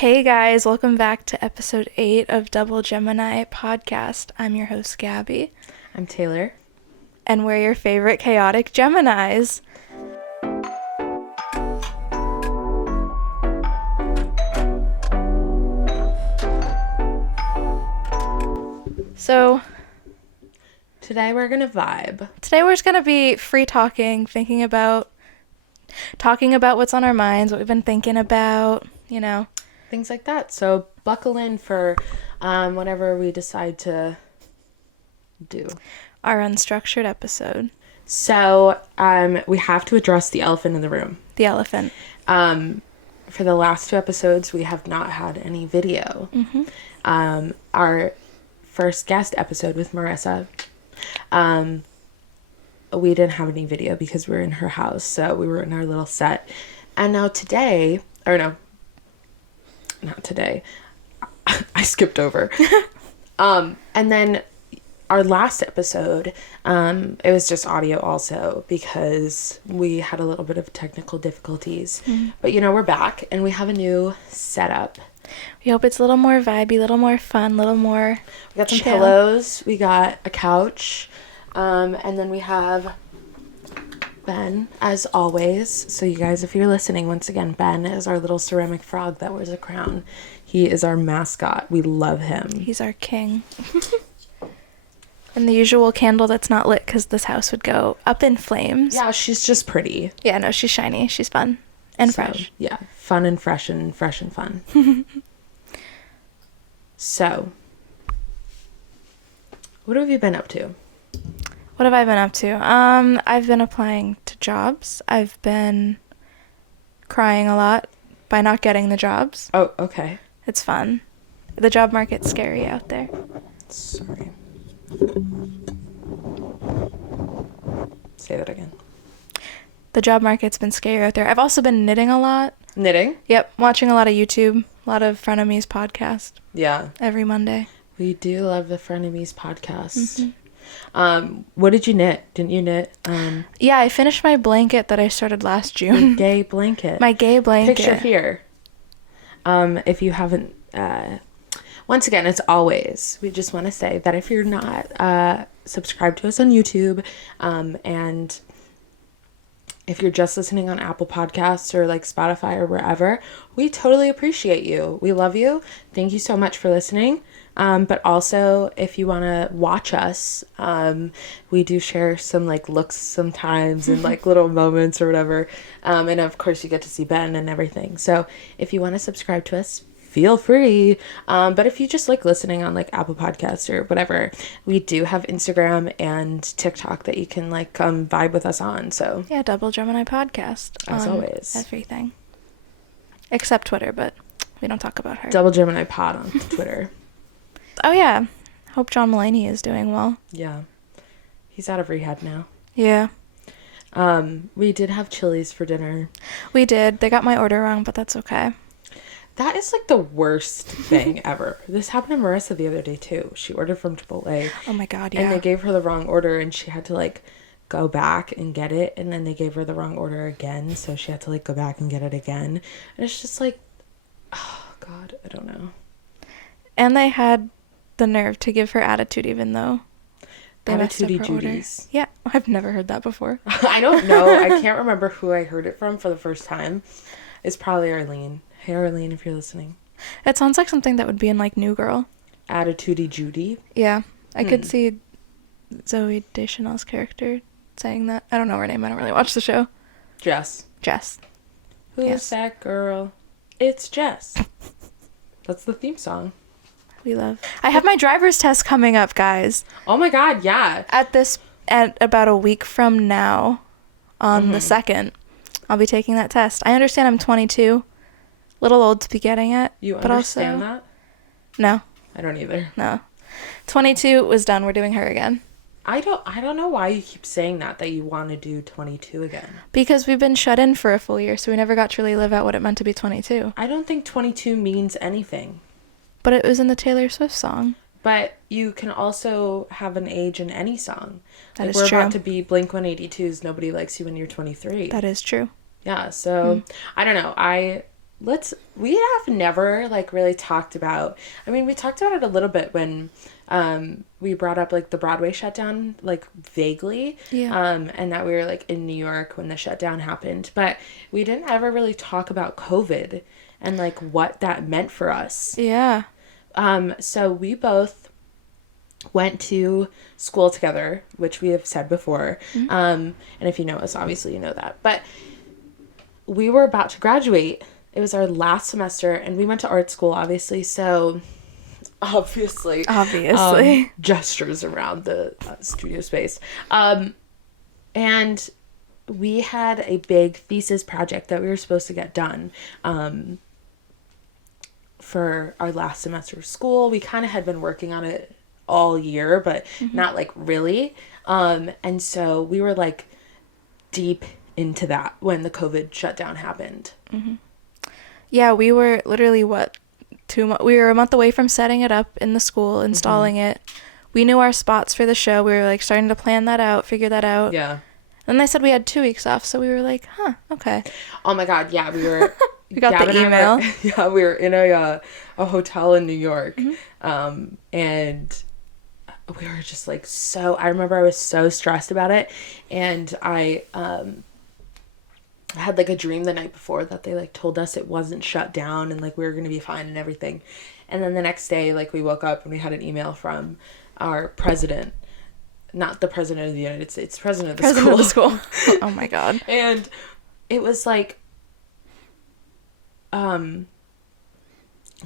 Hey guys, welcome back to episode 8 of Double Gemini podcast. I'm your host, Gabi. I'm Taylor. And we're your favorite chaotic Geminis. So, today we're gonna vibe. Today we're just gonna be free talking, talking about what's on our minds, what we've been thinking about, Things like that. So buckle in for whatever we decide to do. Our unstructured episode. So we have to address the elephant in the room. The elephant. For the last 2 episodes, we have not had any video. Mm-hmm. Our first guest episode with Marissa, we didn't have any video because we were in her house. So we were in our little set. And now today, not today. I skipped over. And then our last episode, it was just audio also because we had a little bit of technical difficulties. Mm-hmm. But we're back and we have a new setup. We hope it's a little more vibey, a little more fun, a little more We got some chill. pillows. We got a couch. And then we have Ben, as always. So you guys, if you're listening, once again, Ben is our little ceramic frog that wears a crown. He is our mascot. We love him. He's our king. And the usual candle that's not lit because this house would go up in flames. Yeah, she's just pretty. Yeah, no, she's shiny. She's fun. And fresh. Yeah, fun and fresh and fun. So, what have you been up to? What have I been up to? I've been applying to jobs. I've been crying a lot by not getting the jobs. Oh, okay. It's fun. The job market's scary out there. Sorry. Say that again. The job market's been scary out there. I've also been knitting a lot. Knitting? Yep. Watching a lot of YouTube. A lot of Frenemies podcast. Yeah. Every Monday. We do love the Frenemies podcast. Mm-hmm. What did you knit? Didn't you knit? Yeah, I finished my blanket that I started last June. Your gay blanket. My gay blanket. Picture here. If you haven't, once again, it's always, we just want to say that if you're not subscribed to us on YouTube, and if you're just listening on Apple Podcasts or like Spotify or wherever, we totally appreciate you. We love you. Thank you so much for listening. But also, if you want to watch us, we do share some like looks sometimes and like little moments or whatever. And of course, you get to see Ben and everything. So if you want to subscribe to us, feel free. But if you just like listening on like Apple Podcasts or whatever, we do have Instagram and TikTok that you can like come vibe with us on. So yeah, Double Gemini podcast. As always. Everything. Except Twitter, but we don't talk about her. Double Gemini Pod on Twitter. Oh, yeah. Hope John Mulaney is doing well. Yeah. He's out of rehab now. Yeah. We did have Chili's for dinner. We did. They got my order wrong, but that's okay. That is like the worst thing ever. This happened to Marissa the other day, too. She ordered from Chipotle. Oh, my God, yeah. And they gave her the wrong order, and she had to, like, go back and get it. And then they gave her the wrong order again, so she had to, like, go back and get it again. And it's just like, oh, God, I don't know. And they had the nerve to give her attitude even though they messed up her order. Yeah, I've never heard that before. I don't know. I can't remember who I heard it from for the first time. It's probably Arlene. Hey, Arlene, if you're listening. It sounds like something that would be in like New Girl. Attitudey Judy. Yeah, I could see Zoe Deschanel's character saying that. I don't know her name. I don't really watch the show. Jess. Who's that girl? It's Jess. That's the theme song. We love. I have my driver's test coming up, guys. Oh my God, yeah. At about a week from now, on the 2nd, I'll be taking that test. I understand I'm 22, little old to be getting it. You but understand also, that? No. I don't either. No. 22 was done. We're doing her again. I don't know why you keep saying that you want to do 22 again. Because we've been shut in for a full year, so we never got to really live out what it meant to be 22. I don't think 22 means anything. But it was in the Taylor Swift song. But you can also have an age in any song. That is we're true. About to be Blink-182's Nobody Likes You When You're 23. That is true. Yeah, so I don't know. I we have never like really talked about, I mean, we talked about it a little bit when we brought up like the Broadway shutdown, like vaguely, and that we were like in New York when the shutdown happened, but we didn't ever really talk about COVID and like what that meant for us. Yeah. So we both went to school together, which we have said before. And if you know us, obviously you know that. But we were about to graduate. It was our last semester, and we went to art school, obviously. So obviously. Gestures around the studio space. And we had a big thesis project that we were supposed to get done for our last semester of school. We kind of had been working on it all year, but not like really. And so we were like deep into that when the COVID shutdown happened. Yeah, we were literally we were a month away from setting it up in the school, installing it. We knew our spots for the show. We were like starting to plan that out, figure that out. Yeah. And they said we had 2 weeks off, so we were like, huh, okay. Oh my God, yeah, we were... We got the email. We were in a hotel in New York, and we were just like I remember I was so stressed about it, and I had like a dream the night before that they like told us it wasn't shut down and like we were gonna be fine and everything, and then the next day like we woke up and we had an email from our president. Not the president of the United States, president of the school. Oh my God. And it was like,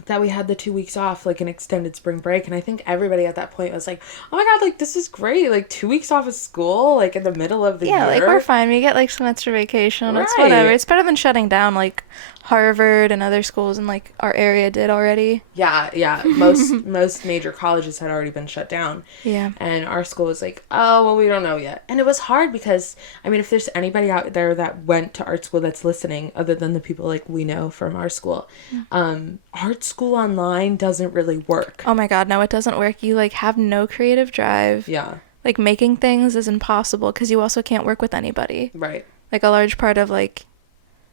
that we had the 2 weeks off, like an extended spring break. And I think everybody at that point was like, oh my God, like this is great. Like 2 weeks off of school, like in the middle of the year. Yeah, like we're fine. We get like some extra vacation. Right. It's whatever. It's better than shutting down like Harvard and other schools in like our area did already. Yeah. Most major colleges had already been shut down. Yeah. And our school was like, oh, well, we don't know yet. And it was hard because, I mean, if there's anybody out there that went to art school that's listening, other than the people like we know from our school, art school online doesn't really work. Oh my God, no, it doesn't work. You like have no creative drive. Yeah. Like making things is impossible because you also can't work with anybody. Right. Like a large part of like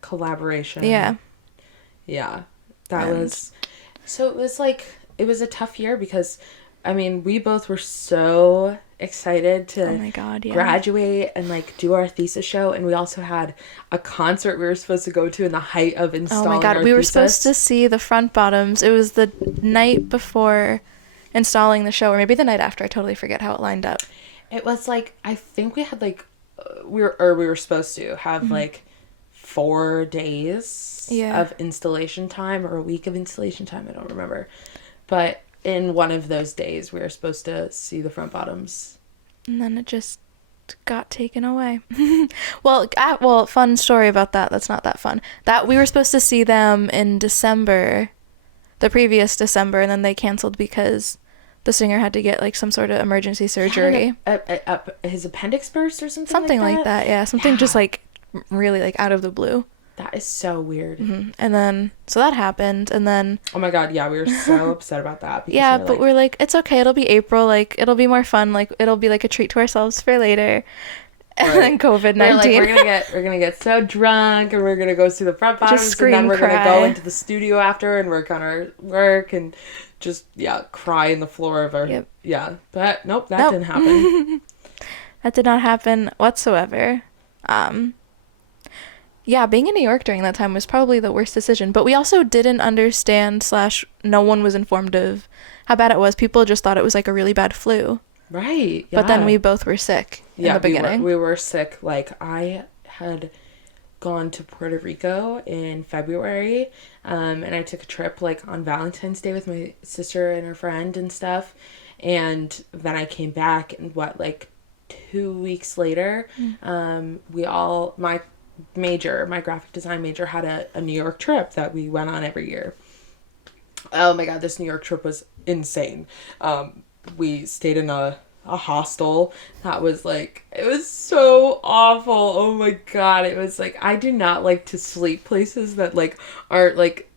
collaboration. Yeah. That was, so it was a tough year because, I mean, we both were so excited to oh my God, yeah. graduate and like do our thesis show, and we also had a concert we were supposed to go to in the height of installing. Oh my God, our we were thesis. supposed to see the front bottoms. It was the night before installing the show, or maybe the night after. I totally forget how it lined up. It was like, I think we had like we were supposed to have like 4 days of installation time, or a week of installation time, I don't remember, but in one of those days we were supposed to see the front bottoms, and then it just got taken away. well, fun story about that. That's not that fun. That we were supposed to see them in December, the previous December, and then they canceled because the singer had to get like some sort of emergency surgery. His appendix burst or something like that. Yeah, something just like really like out of the blue. That is so weird. And then so that happened, and then oh my God, yeah, we were so upset about that. Yeah, but we're like, it's okay, it'll be April, like it'll be more fun, like it'll be like a treat to ourselves for later. And then COVID-19. We're gonna get so drunk, and we're gonna go see the front bottoms, and then we're gonna go into the studio after and work on our work and just cry in the floor of our But nope, that didn't happen. That did not happen whatsoever. Being in New York during that time was probably the worst decision, but we also didn't understand / no one was informed of how bad it was. People just thought it was like a really bad flu. Right. Yeah. But then we both were sick in the beginning. We were sick. Like I had gone to Puerto Rico in February, and I took a trip like on Valentine's Day with my sister and her friend and stuff, and then I came back, and like 2 weeks later, my graphic design major had a New York trip that we went on every year. Oh my God, this New York trip was insane. We stayed in a hostel that was like, it was so awful. Oh my God, it was like, I do not like to sleep places that like aren't like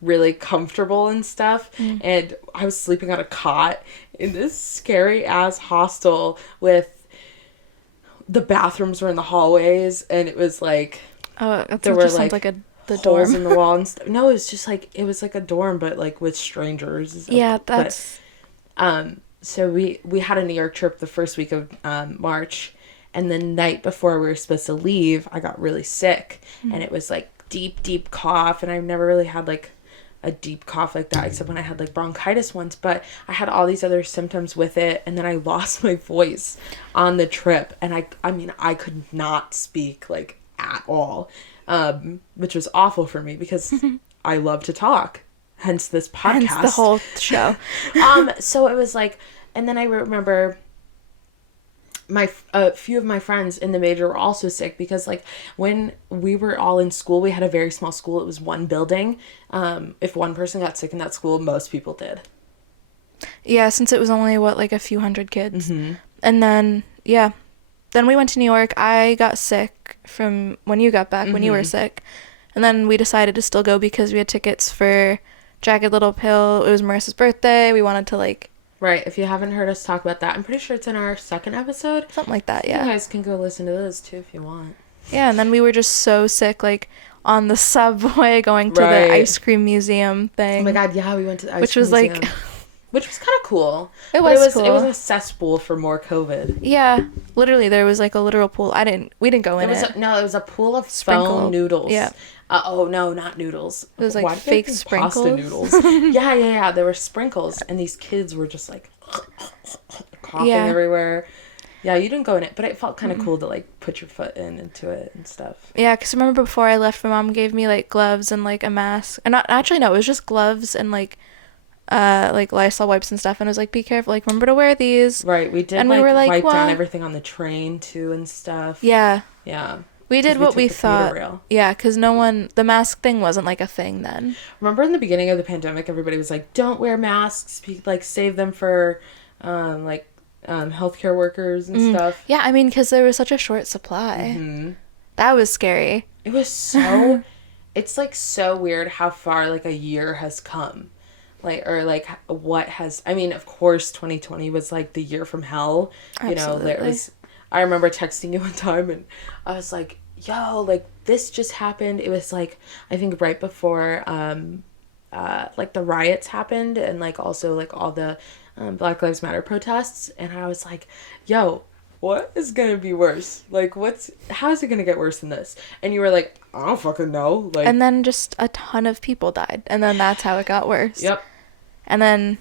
really comfortable and stuff. And I was sleeping on a cot in this scary ass hostel with the bathrooms were in the hallways, and it was like sounds like a the holes dorm. in the wall and stuff. No, it was just like, it was like a dorm, but like with strangers. Yeah, that's... So we had a New York trip the first week of March, and the night before we were supposed to leave, I got really sick, and it was like deep cough, and I've never really had like a deep cough like that except when I had like bronchitis once, but I had all these other symptoms with it, and then I lost my voice on the trip, and I mean I could not speak like at all, which was awful for me because I love to talk, hence this podcast, hence the whole show. So it was like, and then I remember a few of my friends in the major were also sick because like when we were all in school, we had a very small school. It was one building. If one person got sick in that school, most people did. Yeah, since it was only like a few hundred kids. Mm-hmm. And then then we went to New York. I got sick from when you got back, when you were sick, and then we decided to still go because we had tickets for Jagged Little Pill. It was Marissa's birthday. We wanted to like... Right, if you haven't heard us talk about that, I'm pretty sure it's in our second episode. Something like that, yeah. You guys can go listen to those too if you want. Yeah, and then we were just so sick, like, on the subway going to the ice cream museum thing. Oh my god, yeah, we went to the ice cream museum. Like... Which was kind of cool. It was cool. It was a cesspool for more COVID. Yeah, literally, there was like a literal pool. We didn't go in it. No, it was a pool of foam Sprinkle. noodles. Yeah. Oh, no, not noodles. It was like fake sprinkles. Pasta noodles. Yeah. There were sprinkles, and these kids were just like coughing everywhere. Yeah, you didn't go in it, but it felt kind of cool to like put your foot into it and stuff. Yeah, because remember before I left, my mom gave me like gloves and like a mask. And not actually, no, it was just gloves and like Lysol wipes and stuff, and I was like, be careful, like remember to wear these. Right, we did, and we were like wipe down everything on the train too and stuff. Yeah we did what we thought. Yeah, because the mask thing wasn't like a thing then. Remember in the beginning of the pandemic, everybody was like, don't wear masks, like save them for healthcare workers and stuff. Yeah, I mean, because there was such a short supply. That was scary. It was so it's like so weird how far like a year has come. Like, or like what has, I mean, of course 2020 was like the year from hell. Absolutely. There was, I remember texting you one time and I was like, yo, like this just happened. It was like, I think right before like the riots happened, and like also like all the Black Lives Matter protests, and I was like, yo, what is gonna be worse? Like how is it gonna get worse than this? And you were like, I don't fucking know. Like, and then just a ton of people died, and then that's how it got worse. Yep. And then,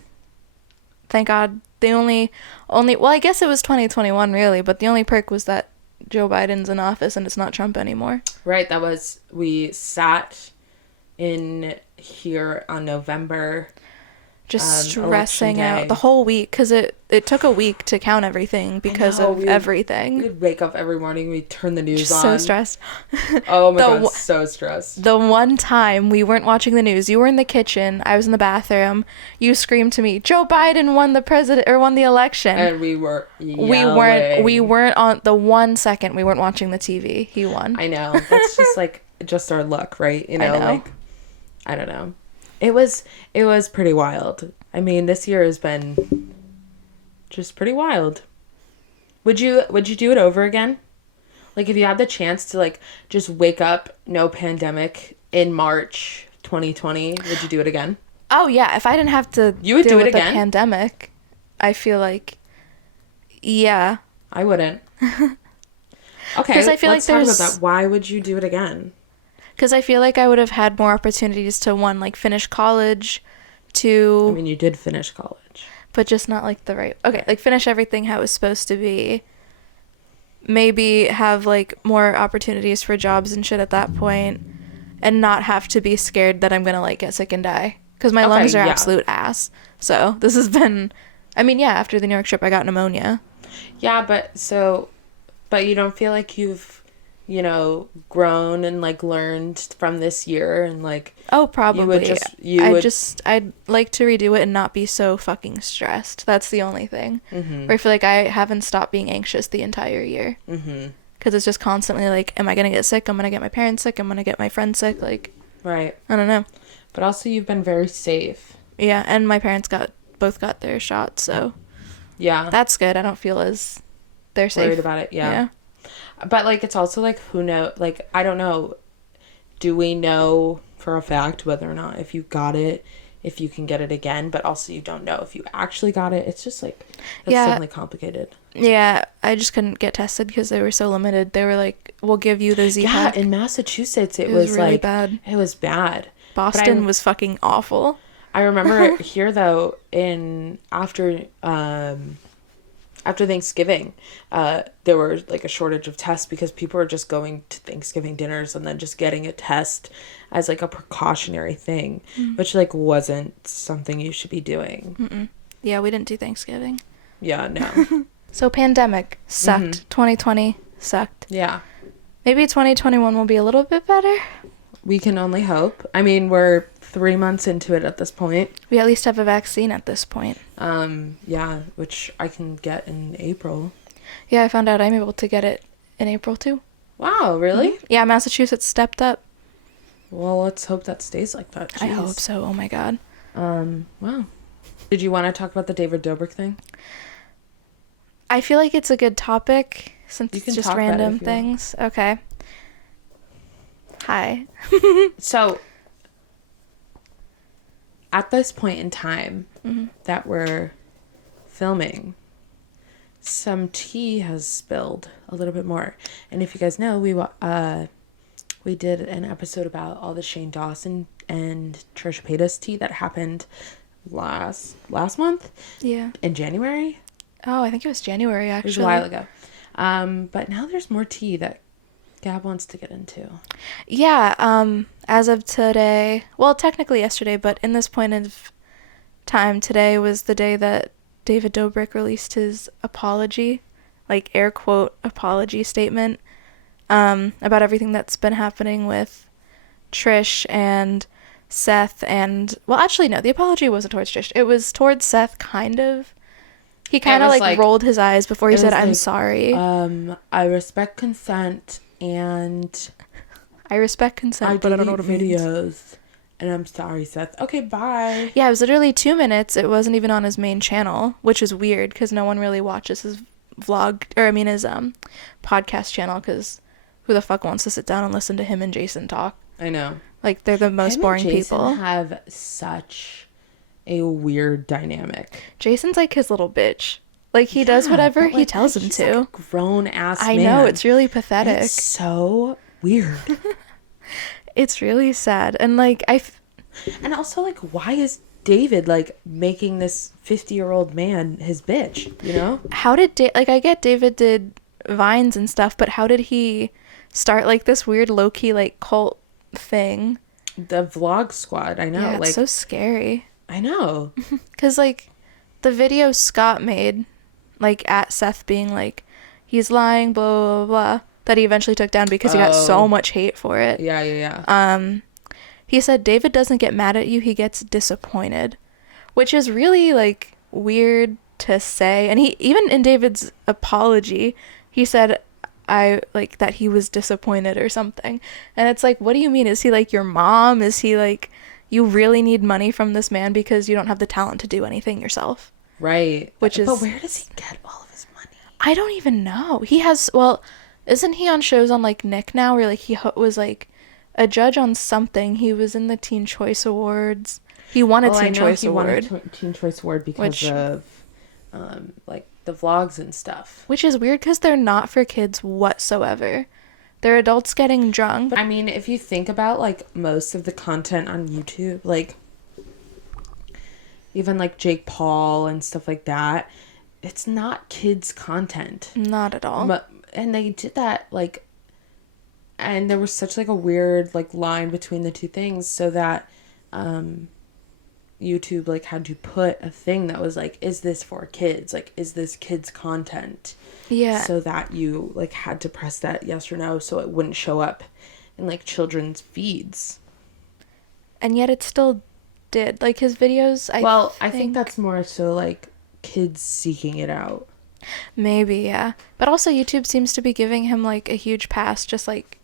thank God, the only, well, I guess it was 2021 really, but the only perk was that Joe Biden's in office and it's not Trump anymore. Right, we sat in here on November. Just stressing out the whole week, because it took a week to count everything because of everything. We'd wake up every morning, we'd turn the news on. So stressed. Oh my god, so stressed. The one time we weren't watching the news, you were in the kitchen, I was in the bathroom, you screamed to me, Joe Biden won the election. And we were yelling. We weren't on the 1 second we weren't watching the TV. He won. I know. That's just like just our luck, right? I know. Like I don't know. It was pretty wild. I mean, this year has been just pretty wild. Would you do it over again? Like if you had the chance to like just wake up, no pandemic in March 2020, would you do it again? Oh yeah, if I didn't have to you would deal do it with again? The pandemic, I feel like yeah. I wouldn't. Okay, because I feel let's talk about that. Why would you do it again? Because I feel like I would have had more opportunities to, one, like, finish college, two... I mean, you did finish college. But just not, like, the right... Okay, like, finish everything how it was supposed to be. Maybe have, like, more opportunities for jobs and shit at that point. And not have to be scared that I'm gonna, like, get sick and die. Because my lungs are absolute ass. So, this has been... I mean, yeah, after the New York trip, I got pneumonia. Yeah, but you don't feel like you've... grown and like learned from this year and like probably I'd like to redo it and not be so fucking stressed. That's the only thing. Where I feel like I haven't stopped being anxious the entire year, because it's just constantly like, am I gonna get sick? I'm gonna get my parents sick. I'm gonna get my friends sick. Like, right, I don't know. But also you've been very safe. Yeah, and my parents both got their shots, so yeah, that's good. I don't feel as they're safe. Worried about it. Yeah. But, like, it's also, like, who knows, like, I don't know, do we know for a fact whether or not if you got it, if you can get it again, but also you don't know if you actually got it. It's just like, it's definitely complicated. Yeah, I just couldn't get tested because they were so limited. They were like, we'll give you the Z Yeah, pack. in Massachusetts, it was was really like, bad. It was bad. Boston was fucking awful. I remember here though, after Thanksgiving, there were like a shortage of tests because people were just going to Thanksgiving dinners and then just getting a test as like a precautionary thing, which like wasn't something you should be doing. Mm-mm. Yeah, we didn't do Thanksgiving. Yeah, no. So pandemic sucked. 2020 sucked. Yeah. Maybe 2021 will be a little bit better. We can only hope. I mean, we're 3 months into it at this point. We at least have a vaccine at this point. Yeah, which I can get in April. Yeah, I found out I'm able to get it in April too. Wow, really? Mm-hmm. Yeah, Massachusetts stepped up. Well, let's hope that stays like that. Jeez. I hope so. Oh my god. Wow. Did you want to talk about the David Dobrik thing? I feel like it's a good topic since You it's can just talk about it random if you want. things. Okay. Hi. So, at this point in time that we're filming, some tea has spilled a little bit more. And if you guys know, we did an episode about all the Shane Dawson and Trisha Paytas tea that happened last month. Yeah. In January. Oh, I think it was January It actually. was a while ago. But now there's more tea that Gab wants to get into. Yeah, as of today, well, technically yesterday, but in this point of time, today was the day that David Dobrik released his apology, like air quote apology statement, about everything that's been happening with Trish and Seth and, well, actually, no, the apology wasn't towards Trish. It was towards Seth, kind of. He kind of like rolled his eyes before he said, I'm sorry. I respect consent and I respect consent, but I don't know what it means. videos. And I'm sorry, Seth. Okay, bye. Yeah, it was literally 2 minutes. It wasn't even on his main channel, which is weird because no one really watches his vlog, or I mean his podcast channel, because who the fuck wants to sit down and listen to him and Jason talk? I know. Like, they're the most boring and Jason people. Have such a weird dynamic. Jason's like his little bitch. Like, he does whatever he tells him to. Like a grown ass man. I know, it's really pathetic. It's so weird. It's really sad. And like and also, like, why is David like making this 50-year-old man his bitch, you know? How did like, I get David did Vines and stuff, but how did he start like this weird low-key like cult thing? The vlog squad, I know. Yeah, it's like, so scary. I know. Because like the video Scott made, like at Seth being like, he's lying, blah blah blah, that he eventually took down because he got so much hate for it. Yeah. He said David doesn't get mad at you, he gets disappointed, which is really like weird to say. And he, even in David's apology, he said I like that he was disappointed or something. And it's like, what do you mean? Is he like your mom? Is he like, you really need money from this man because you don't have the talent to do anything yourself? Right. But where does he get all of his money? I don't even know. He has, well, isn't he on shows on like Nick now where like he was like a judge on something? He was in the Teen Choice Awards. He won a Teen Choice Award. Won a Teen Choice Award because of like the vlogs and stuff. Which is weird because they're not for kids whatsoever. They're adults getting drunk. But I mean, if you think about like most of the content on YouTube, like even like Jake Paul and stuff like that, it's not kids content. Not at all. And they did that like, and there was such like a weird like line between the two things, so that YouTube like had to put a thing that was like, is this for kids? Like, is this kids content? Yeah. So that you like had to press that yes or no so it wouldn't show up in like children's feeds. And yet it still did. Like his videos, I think that's more so like kids seeking it out. Maybe, yeah. But also YouTube seems to be giving him like a huge pass, just like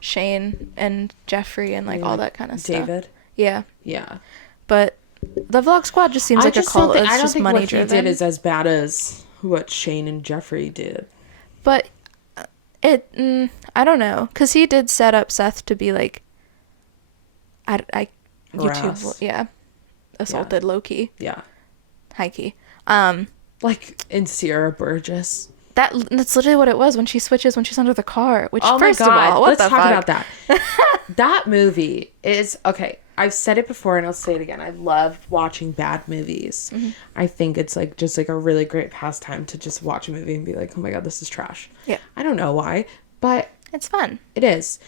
Shane and Jeffrey and like all that kind of stuff. David? Yeah. Yeah. But the Vlog Squad just seems like a cult. It's just money driven. What he did is as bad as what Shane and Jeffrey did. But I don't know, because he did set up Seth to be like YouTube, yeah, assaulted low key, Yeah. high key. Like in Sierra Burgess. That's literally what it was when she's under the car. Which, Oh my first of God, all, what let's the talk fuck? about that. That movie is, okay, I've said it before and I'll say it again. I love watching bad movies. I think it's like just like a really great pastime to just watch a movie and be like, oh my God, this is trash. Yeah. I don't know why, but It's fun. it is.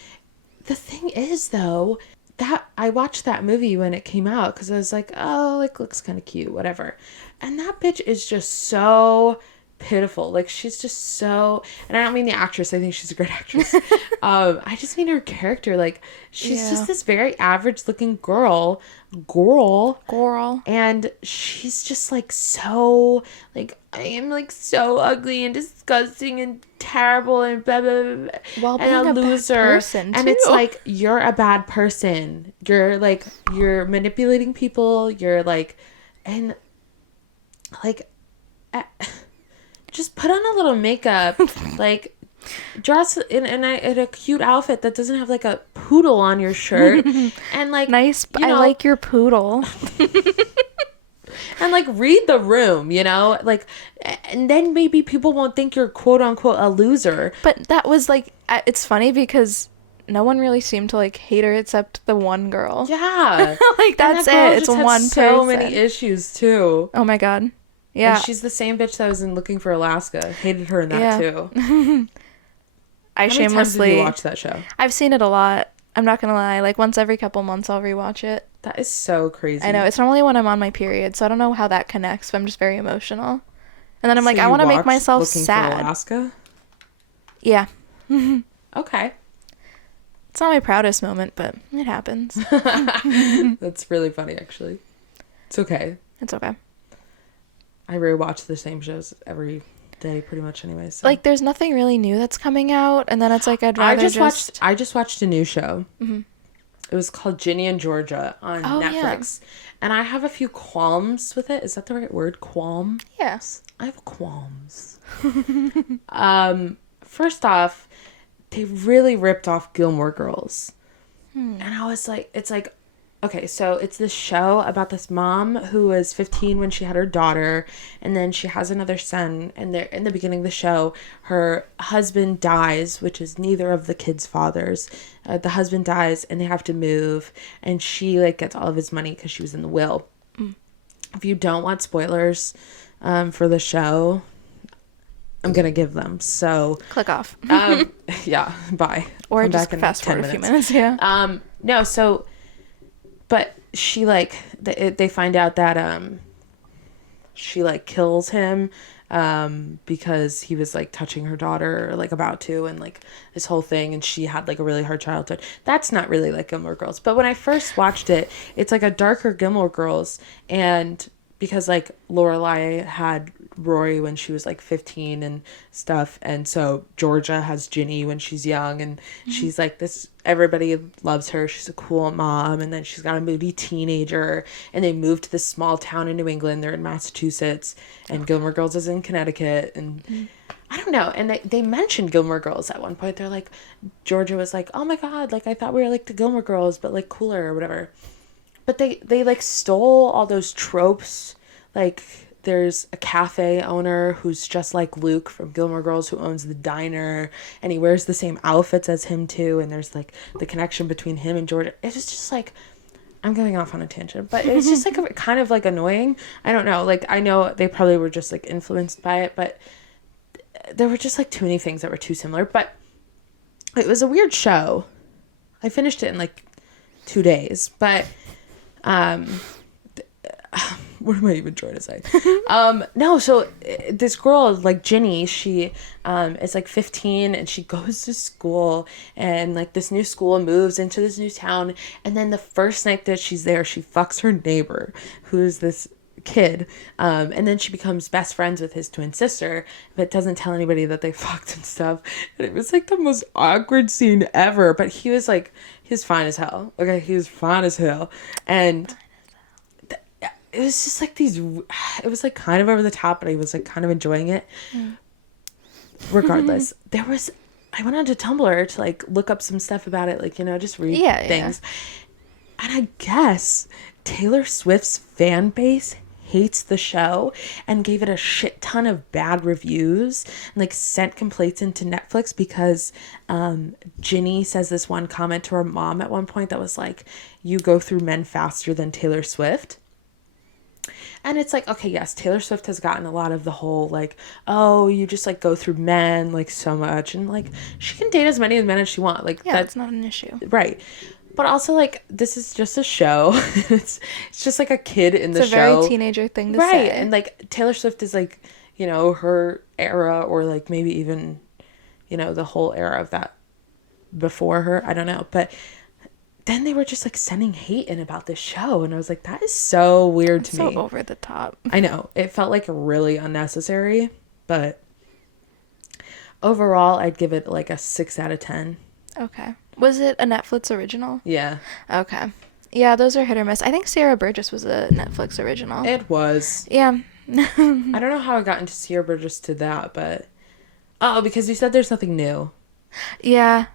The thing is though, that I watched that movie when it came out because I was like, oh, like looks kind of cute, whatever. And that bitch is just so pitiful. Like she's just so, and I don't mean the actress, I think she's a great actress. I just mean her character. Like she's just this very average looking girl, and she's just like so like, I am like so ugly and disgusting and terrible and blah blah blah, blah Well, and being a a loser bad person, and too. it's like, you're a bad person, you're like, you're manipulating people, you're like, and like just put on a little makeup, like dress in a cute outfit that doesn't have like a poodle on your shirt, and like Nice. you know, I like your poodle. and like read the room, you know, like, and then maybe people won't think you're quote unquote a loser. But that was like, it's funny because no one really seemed to like hate her except the one girl. Yeah, Like that's and that girl it. It's just had one so person. many issues too. Oh my God. Yeah. And she's the same bitch that was in Looking for Alaska. Hated her in that Yeah. too. I How many times shamelessly did you watch that show? I've seen it a lot. I'm not gonna lie. Like once every couple months, I'll rewatch it. That is so crazy. I know it's normally when I'm on my period, so I don't know how that connects. But I'm just very emotional, and then I'm like, So I you want to make watched myself Looking for sad. Alaska? Yeah, Okay. it's not my proudest moment, but it happens. That's really funny, actually. It's okay. It's okay. I rewatch the same shows every day, pretty much, anyway. So. Like, there's nothing really new that's coming out, and then it's like I'd rather I just watched a new show. It was called Ginny and Georgia on Netflix, and I have a few qualms with it. Is that the right word? Qualm? Yes. I have qualms. First off, they really ripped off Gilmore Girls. And I was like, it's like, okay, so it's this show about this mom who was 15 when she had her daughter, and then she has another son, and they're in the beginning of the show, her husband dies, which is neither of the kids' fathers. The husband dies, and they have to move, and she like gets all of his money because she was in the will. If you don't want spoilers for the show, I'm gonna give them. So Click off. yeah, bye. Or Come just back in fast 10 forward a few minutes. Yeah. No, so, but she like, they find out that she like kills him because he was like touching her daughter, or like about to, and like this whole thing, and she had like a really hard childhood. That's not really like Gilmore Girls, but when I first watched it, it's like a darker Gilmore Girls, and because like Lorelai had Rory when she was like 15 and stuff, and so Georgia has Ginny when she's young, and she's like this, everybody loves her, she's a cool mom, and then she's got a moody teenager, and they moved to this small town in New England, they're in Massachusetts, and Gilmore Girls is in Connecticut, and I don't know, and they mentioned Gilmore Girls at one point. They're like, Georgia was like, oh my God, like I thought we were like the Gilmore Girls but like cooler or whatever. But they like stole all those tropes. Like there's a cafe owner who's just like Luke from Gilmore Girls, who owns the diner, and he wears the same outfits as him too, and there's like the connection between him and Georgia. It was just like, I'm going off on a tangent, but it's just like kind of like annoying. I don't know, like I know they probably were just like influenced by it, but there were just like too many things that were too similar. But it was a weird show. I finished it in like 2 days, but what am I even trying to say? No, so this girl, like Ginny, she is like 15, and she goes to school, and like this new school, moves into this new town, and then the first night that she's there, she fucks her neighbor, who's this kid, and then she becomes best friends with his twin sister, but doesn't tell anybody that they fucked and stuff. And it was like the most awkward scene ever, but he was fine as hell. Okay, he was fine as hell, and it was just like it was like kind of over the top, but I was like kind of enjoying it. Regardless, I went onto Tumblr to like look up some stuff about it, like, you know, just read things. And I guess Taylor Swift's fan base hates the show and gave it a shit ton of bad reviews and like sent complaints into Netflix because Ginny says this one comment to her mom at one point that was like, you go through men faster than Taylor Swift. And it's like, okay, yes, Taylor Swift has gotten a lot of the whole like, oh, you just like go through men like so much, and like she can date as many men as she wants, like Yeah, that's not an issue. right. But also, like, this is just a show. It's just like a kid in the It's a show. very teenager thing to Right. say. And like Taylor Swift is like, you know, her era, or like maybe even, you know, the whole era of that before her. I don't know. But then they were just like sending hate in about this show. And I was like, that is so weird to me. So over the top. I know. It felt like really unnecessary. But overall, I'd give it like a 6 out of 10. Okay. Was it a Netflix original? Yeah. Okay. Yeah, those are hit or miss. I think Sierra Burgess was a Netflix original. It was. Yeah. I don't know how I got into Sierra Burgess to that, but... Oh, because you said there's nothing new. Yeah.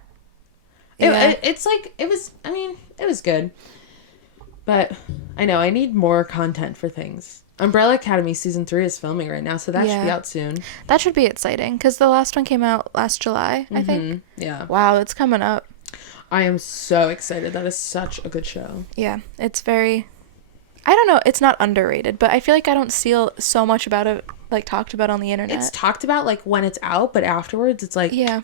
It's like, it was, I mean, it was good. But I know, I need more content for things. Umbrella Academy Season 3 is filming right now, so that should be out soon. That should be exciting, because the last one came out last July, I think. Yeah. Wow, it's coming up. I am so excited. That is such a good show. Yeah, it's very... I don't know, it's not underrated, but I feel like I don't see so much about it, like, talked about on the internet. It's talked about, like, when it's out, but afterwards it's like... Yeah.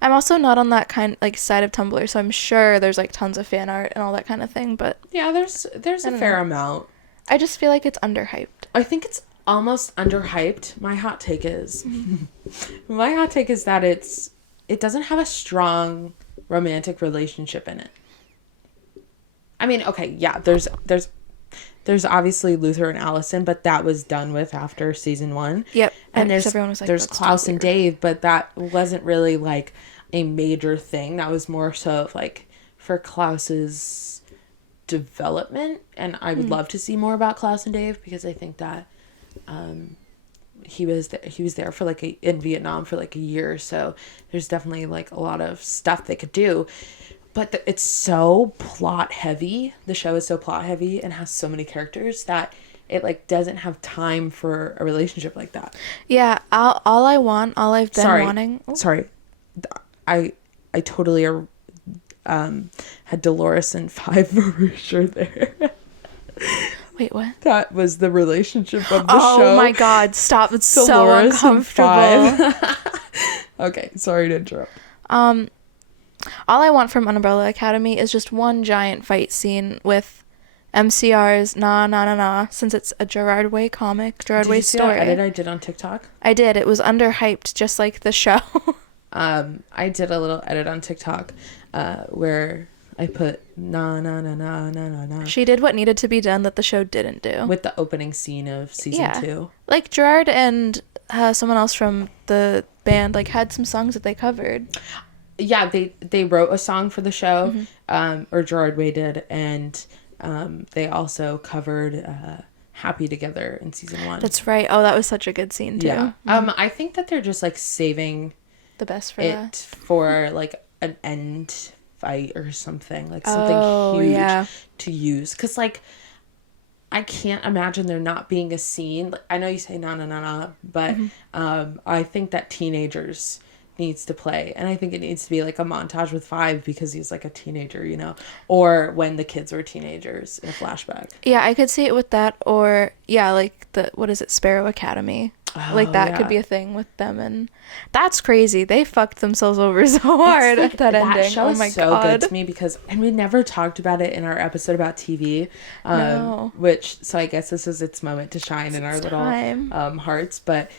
I'm also not on that kind, like, side of Tumblr, so I'm sure there's, like, tons of fan art and all that kind of thing, but... Yeah, there's a fair amount. I just feel like it's underhyped. I think it's almost underhyped. My hot take is... My hot take is that it doesn't have a strong romantic relationship in it. I mean, okay, yeah, there's obviously Luther and Allison, but that was done with after season 1. Yep. And everyone was like, there's Klaus and Dave, but that wasn't really like a major thing. That was more so like for Klaus's development, and I would love to see more about Klaus and Dave, because I think that he was there for like in Vietnam for like a year, so there's definitely like a lot of stuff they could do. But it's so plot heavy. The show is so plot heavy and has so many characters that it like doesn't have time for a relationship like that. Yeah, all I've been wanting. Oh. Sorry, I totally had Dolores and Five Marisha there. Wait, what? That was the relationship of the show. Oh my God! Stop! It's Dolores so uncomfortable. Okay, sorry to interrupt. All I want from Umbrella Academy is just one giant fight scene with MCR's Nah Nah Nah Nah, since it's a Gerard Way comic, Gerard Way story. Did you see that edit I did on TikTok? I did. It was underhyped, just like the show. I did a little edit on TikTok where I put Nah Nah Nah Nah Nah Nah Nah. She did what needed to be done that the show didn't do. With the opening scene of season 2. Like Gerard and someone else from the band like had some songs that they covered. Yeah, they wrote a song for the show, or Gerard Way did, and they also covered Happy Together in season 1. That's right. Oh, that was such a good scene too. Yeah. I think that they're just like saving the best for it that. for like an end fight or something, like something huge to use, because like I can't imagine there not being a scene. Like, I know you say no, but I think that teenagers needs to play, and I think it needs to be like a montage with Five, because he's like a teenager, you know, or when the kids were teenagers in a flashback. Yeah, I could see it with that, or like what is it, Sparrow Academy. Like that could be a thing with them, and that's crazy. They fucked themselves over so hard at that ending. That show oh my is so God. good to me, because, and we never talked about it in our episode about TV, No. which, so I guess this is its moment to shine in our little hearts, but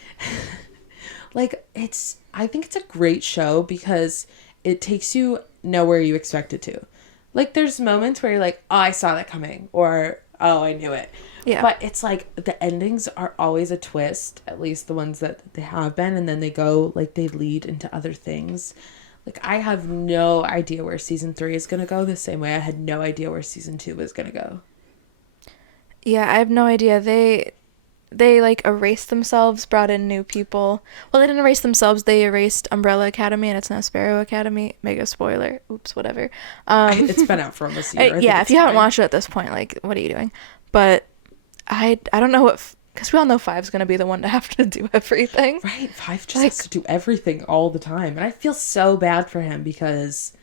like I think it's a great show because it takes you nowhere you expect it to. Like there's moments where you're like, oh, I saw that coming, or oh, I knew it. Yeah. But it's like the endings are always a twist, at least the ones that they have been, and then they go, like, they lead into other things. Like, I have no idea where season 3 is going to go, the same way I had no idea where season 2 was going to go. Yeah, I have no idea. they like erased themselves, brought in new people. Well, they didn't erase themselves. They erased Umbrella Academy, and it's now Sparrow Academy. Mega spoiler. Oops, whatever. It's been out for almost a year. I think Yeah, it's if you haven't fine. watched it at this point, like, what are you doing? But I don't know what, because we all know Five's gonna be the one to have to do everything. Right, Five just Like- has to do everything all the time, and I feel so bad for him because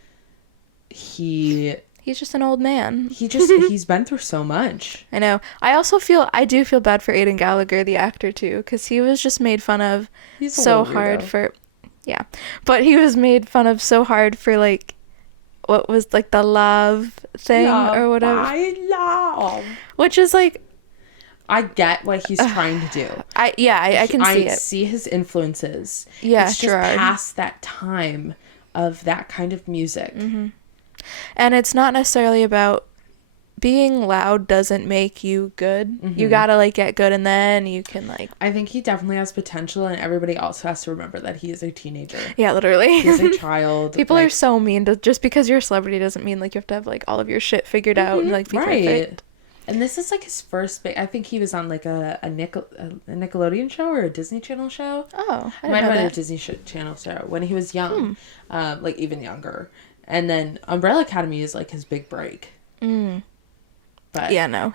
He's just an old man. he's been through so much. I know. I do feel bad for Aidan Gallagher, the actor, too, because he was just made fun of He's a so little hard weirdo. for, yeah, but he was made fun of so hard for, like, what was, like, the love thing or whatever, I love. which is, like, I get what he's trying to do. I can see I it. see his influences. Yeah, it's just Gerard. past that time of that kind of music. Mm-hmm. And it's not necessarily about being loud doesn't make you good. You gotta, like, get good, and then you can, like... I think he definitely has potential, and everybody also has to remember that he is a teenager. Yeah, literally. He's a child. People are so mean to... Just because you're a celebrity doesn't mean, like, you have to have, like, all of your shit figured out and, like, be perfect. And this is, like, his first big... I think he was on, like, a Nickelodeon show or a Disney Channel show. Oh, I Might didn't have know been a that. Disney Channel show when he was young. Like, even younger. And then Umbrella Academy is, like, his big break. But Yeah, no.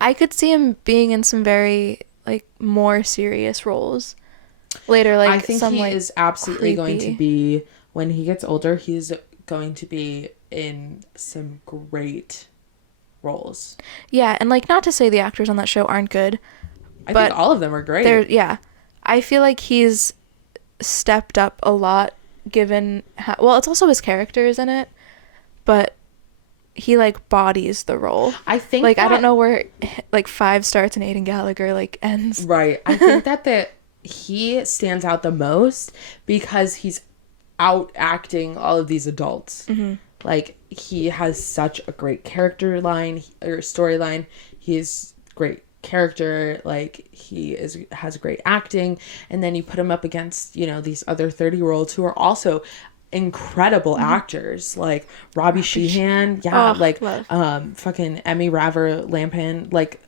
I could see him being in some very, like, more serious roles later, like, I think some, he like, is absolutely going to creepy... be, when he gets older, he's going to be in some great roles. Yeah, and, like, not to say the actors on that show aren't good. I But think all of them are great. Yeah. I feel like he's stepped up a lot given well, it's also his characters in it, but he, like, bodies the role. I think, like, I don't know where, like, Five starts and Aidan Gallagher, like, ends. Right. I think that he stands out the most because he's out acting all of these adults. Like, he has such a great character line or storyline. He's great character, like, has great acting, and then you put him up against, you know, these other 30-year-olds who are also incredible actors, like Robbie Sheehan, fucking Emmy Raver Lampin, like,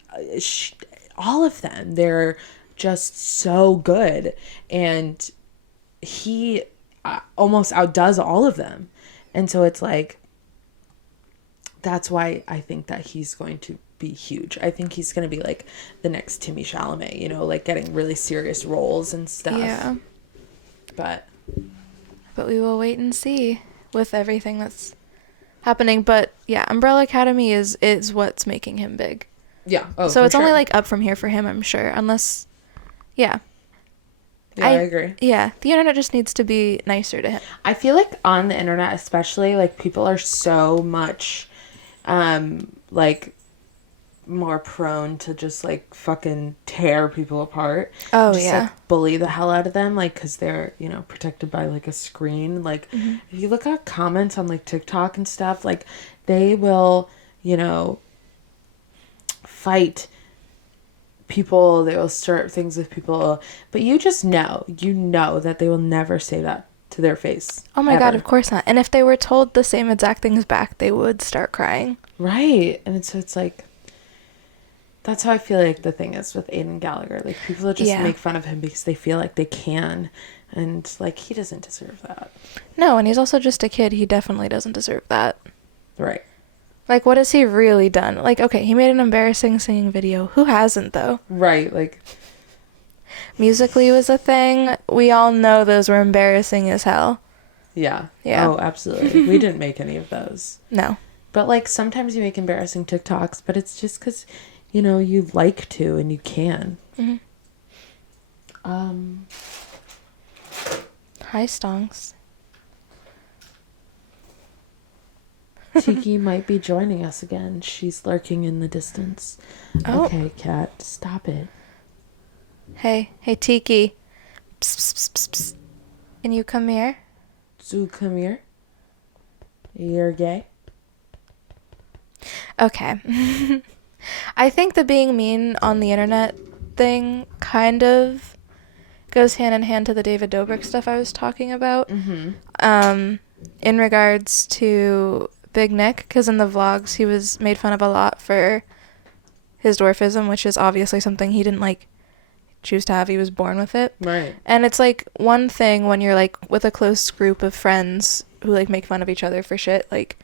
all of them, they're just so good, and he almost outdoes all of them, and so it's like, that's why I think that he's going to be huge. I think he's going to be like the next Timmy Chalamet, you know, like getting really serious roles and stuff. Yeah. But we will wait and see with everything that's happening. But yeah, Umbrella Academy is what's making him big. yeah. Oh, So for it's only, sure. like, up from here for him, I'm sure. Unless, yeah. Yeah, I agree. Yeah, the internet just needs to be nicer to him. I feel like on the internet especially, like, people are so much like more prone to just, like, fucking tear people apart. Oh, just, yeah. like, bully the hell out of them, like, because they're, you know, protected by, like, a screen. Like, if you look at comments on, like, TikTok and stuff, like, they will, you know, fight people, they will start things with people, but you just know that they will never say that to their face. Oh my ever. God, of course not. And if they were told the same exact things back, they would start crying. Right. And it's like, that's how I feel like the thing is with Aidan Gallagher. Like, people just make fun of him because they feel like they can. And, like, he doesn't deserve that. No, and he's also just a kid. He definitely doesn't deserve that. Right. Like, what has he really done? Like, okay, he made an embarrassing singing video. Who hasn't, though? Right. Like, Musically was a thing. We all know those were embarrassing as hell. yeah. Yeah. Oh, absolutely. We didn't make any of those. No. But, like, sometimes you make embarrassing TikToks, but it's just because, you know, you like to and you can. Hi, Stonks. Tiki might be joining us again. She's lurking in the distance. Oh. Okay, Kat, stop it. Hey, Tiki. Psst, psst, psst, psst, psst. Can you come here? Zoo, come here. You're gay. Okay. I think the being mean on the internet thing kind of goes hand in hand to the David Dobrik stuff I was talking about. In regards to Big Nick, because in the vlogs he was made fun of a lot for his dwarfism, which is obviously something he didn't, like, choose to have. He was born with it. Right. And it's like one thing when you're like with a close group of friends who like make fun of each other for shit, like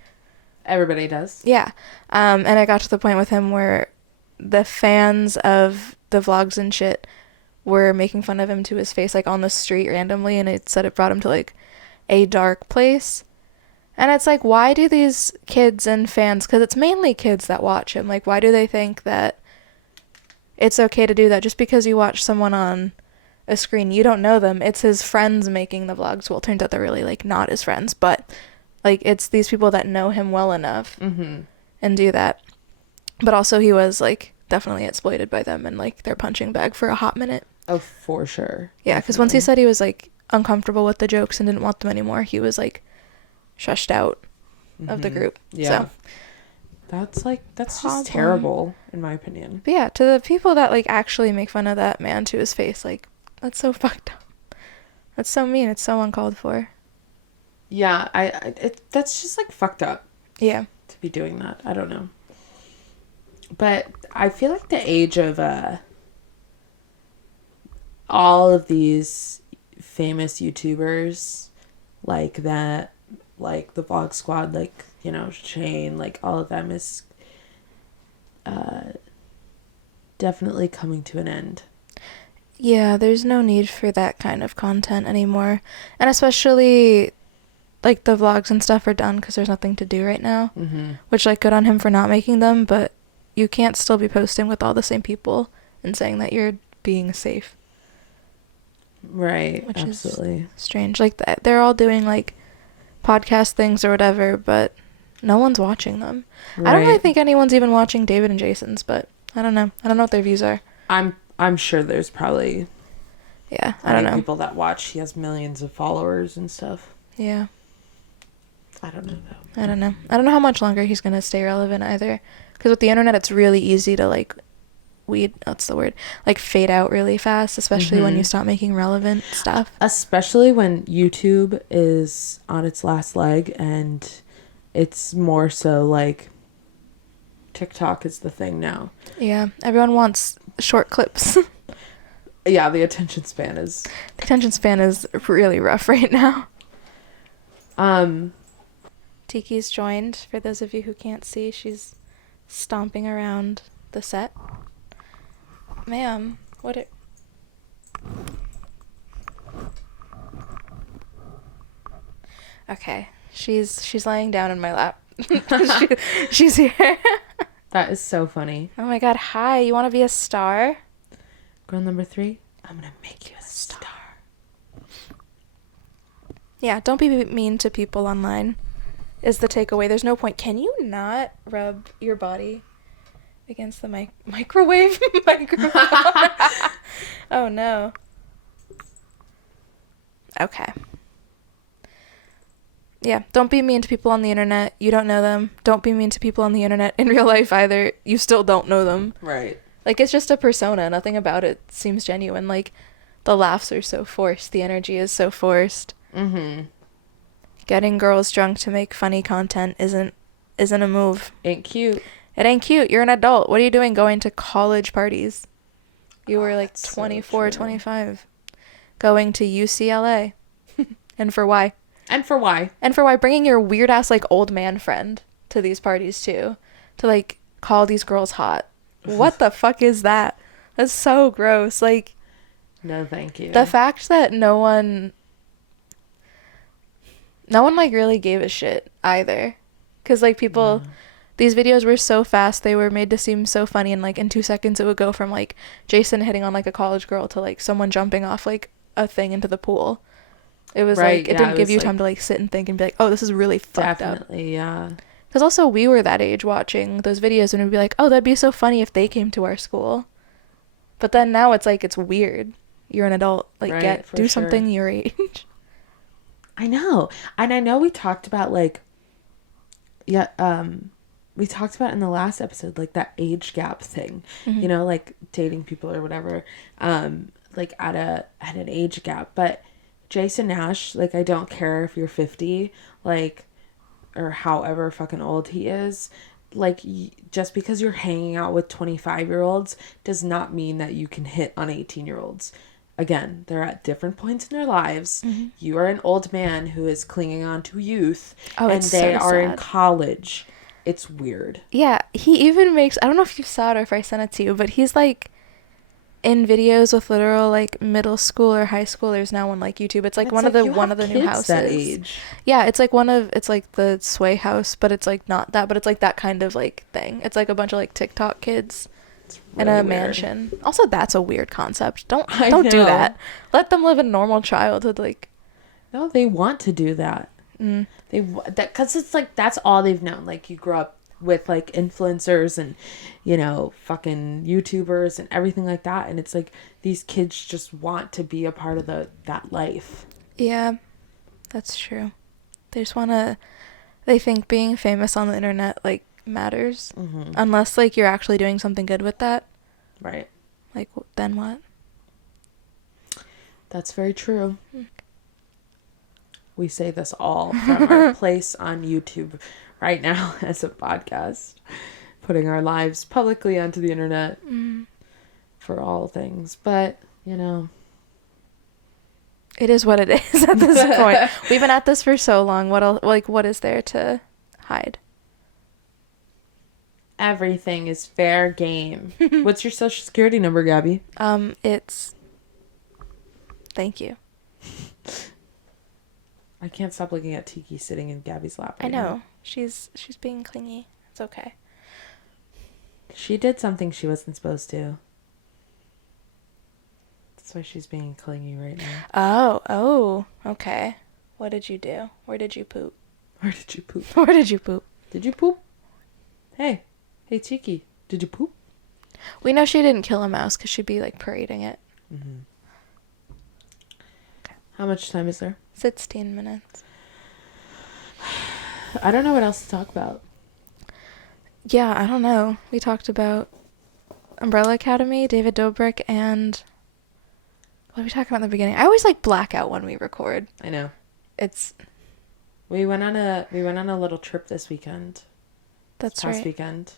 Everybody does. yeah. And I got to the point with him where the fans of the vlogs and shit were making fun of him to his face, like on the street randomly, and it said it brought him to like a dark place. And it's like, why do these kids and fans, because it's mainly kids that watch him, like why do they think that it's okay to do that just because you watch someone on a screen? You don't know them. It's his friends making the vlogs. Well, it turns out they're really like not his friends, but like it's these people that know him well enough and do that. But also he was like definitely exploited by them and like their punching bag for a hot minute. Oh, for sure. Yeah, because once he said he was like uncomfortable with the jokes and didn't want them anymore, he was like shushed out of the group. Yeah. So That's just terrible, in my opinion. but yeah, to the people that like actually make fun of that man to his face, like that's so fucked up. That's so mean. It's so uncalled for. Yeah, that's just like fucked up Yeah. to be doing that. I don't know. But I feel like the age of all of these famous YouTubers like that, like the Vlog Squad, like, you know, Shane, like all of them is definitely coming to an end. Yeah, there's no need for that kind of content anymore. And especially like the vlogs and stuff are done because there's nothing to do right now. Which like good on him for not making them, but you can't still be posting with all the same people and saying that you're being safe. Right, Which absolutely. is strange. Like they're all doing like podcast things or whatever, but no one's watching them. I don't really Right. think anyone's even watching David and Jason's, but I don't know. I don't know what their views are. I'm sure there's probably Yeah, I don't know. people that watch. He has millions of followers and stuff. Yeah, I don't know though. I don't know. I don't know how much longer he's gonna stay relevant either. Because with the internet, it's really easy to like that's the word, like fade out really fast, especially when you stop making relevant stuff. Especially when YouTube is on its last leg and it's more so like TikTok is the thing now. Yeah, everyone wants short clips. Yeah, the attention span is The attention span is really rough right now. Tiki's joined. For those of you who can't see, she's stomping around the set. Ma'am, what it... Okay, she's laying down in my lap. She's here. that is so funny. Oh my god, hi, you want to be a star? Girl number 3, I'm gonna make you a star. Yeah, don't be mean to people online, is the takeaway. There's no point. Can you not rub your body against the microwave microphone? Oh no. Okay. Yeah, don't be mean to people on the internet. You don't know them. Don't be mean to people on the internet in real life either. You still don't know them. Right. Like, it's just a persona. Nothing about it seems genuine. Like, the laughs are so forced. The energy is so forced. Getting girls drunk to make funny content isn't a move. Ain't cute. It ain't cute. You're an adult. What are you doing going to college parties? You were like that's so 24, true. 25. Going to UCLA. And for why? And for why? And for why? Bringing your weird ass like old man friend to these parties too. To like call these girls hot. What the fuck is that? That's so gross. Like, No, thank you. the fact that no one like really gave a shit either. Because like people, these videos were so fast, they were made to seem so funny, and like in 2 seconds it would go from like Jason hitting on like a college girl to like someone jumping off like a thing into the pool. It was Right, like, it yeah, didn't it give was, you like, time to like sit and think and be like, oh, this is really fucked up. Definitely, yeah. Because also we were that age watching those videos and we'd be like, oh, that'd be so funny if they came to our school. But then now it's like, it's weird. You're an adult. Like, Right, for do sure. something your age. I know. And I know we talked about like we talked about in the last episode like that age gap thing. You know, like dating people or whatever. Like at an age gap. But Jason Nash, like, I don't care if you're 50, like, or however fucking old he is, like, just because you're hanging out with 25-year-olds does not mean that you can hit on 18-year-olds. Again, they're at different points in their lives. Mm-hmm. You are an old man who is clinging on to youth, Oh, and it's they so are in sad. college. It's weird. Yeah, he even makes, I don't know if you saw it or if I sent it to you, but he's like in videos with literal like middle school or high schoolers now on like YouTube. It's like And it's one you of the have new kids that houses. age. Yeah, it's like the Sway house, but it's like not that, but it's like that kind of like thing. It's like a bunch of like TikTok kids It's in really a weird. mansion. Also, that's a weird concept. I Don't do know. that. Let them live a normal childhood. Like, No, they want to do that. That because it's like that's all they've known. Like you grew up with like influencers and fucking YouTubers and everything like that, and it's like these kids just want to be a part of that life. yeah, that's true. They just wanna. They think being famous on the internet like matters, unless like you're actually doing something good with that. Right. Like, then what? That's very true. We say this all from our place on YouTube right now as a podcast, putting our lives publicly onto the internet for all things. But, It is what it is at this point. We've been at this for so long. What else, like, what is there to hide? everything is fair game. What's your social security number, Gabby? It's. Thank you. I can't stop looking at Tiki sitting in Gabby's lap. I Right know. now. She's being clingy. It's okay. She did something she wasn't supposed to. That's why she's being clingy right now. Oh, okay. What did you do? Where did you poop? Where did you poop? Where did you poop? Did you poop? Hey, Tiki, did you poop? We know she didn't kill a mouse because she'd be like parading it. Mm-hmm. Okay. How much time is there? 16 minutes. I don't know what else to talk about. Yeah, I don't know. We talked about Umbrella Academy, David Dobrik, and what did we talk about in the beginning? I always like black out when we record. I know. It's We went on a little trip this weekend. That's past right. weekend.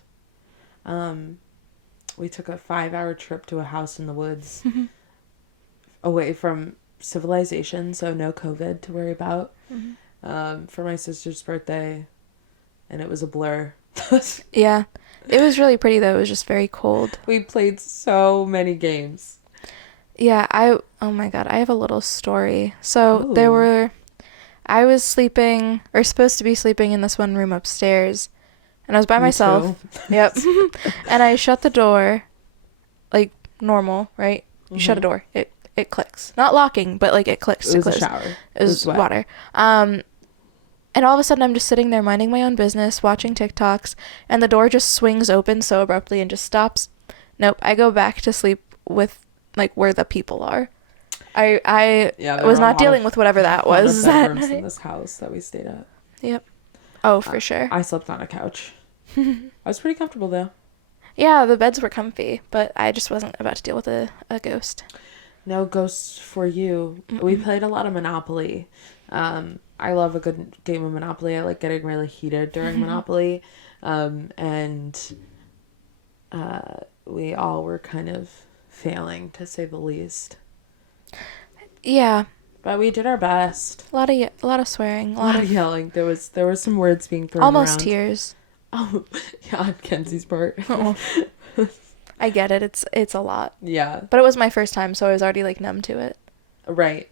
We took a 5-hour trip to a house in the woods, away from civilization, so no COVID to worry about. For my sister's birthday, and it was a blur. Yeah, it was really pretty though. It was just very cold. We played so many games. Yeah, oh my god, I have a little story. So Ooh. I was sleeping, or supposed to be sleeping in this one room upstairs, and I was by Me myself. too. Yep. And I shut the door, like normal, right? You shut a door, it clicks. Not locking, but like it clicks It to was close. a shower. It was wet. water. And all of a sudden I'm just sitting there minding my own business, watching TikToks, and the door just swings open so abruptly and just stops. Nope, I go back to sleep with like where the people are. I Yeah, was not dealing with whatever that was that bedrooms in night. this house that we stayed at. Yep. Oh, for sure. I slept on a couch. I was pretty comfortable though. Yeah, the beds were comfy, but I just wasn't about to deal with a ghost. No ghosts for you. We played a lot of Monopoly. I love a good game of Monopoly. I like getting really heated during Monopoly. And we all were kind of failing, to say the least. Yeah, But we did our best. a lot of swearing, A lot of yelling. There were some words being thrown almost around. tears. Oh, yeah, on Kenzie's part. Oh. I get it. It's a lot. Yeah. But it was my first time, so I was already like numb to it. Right.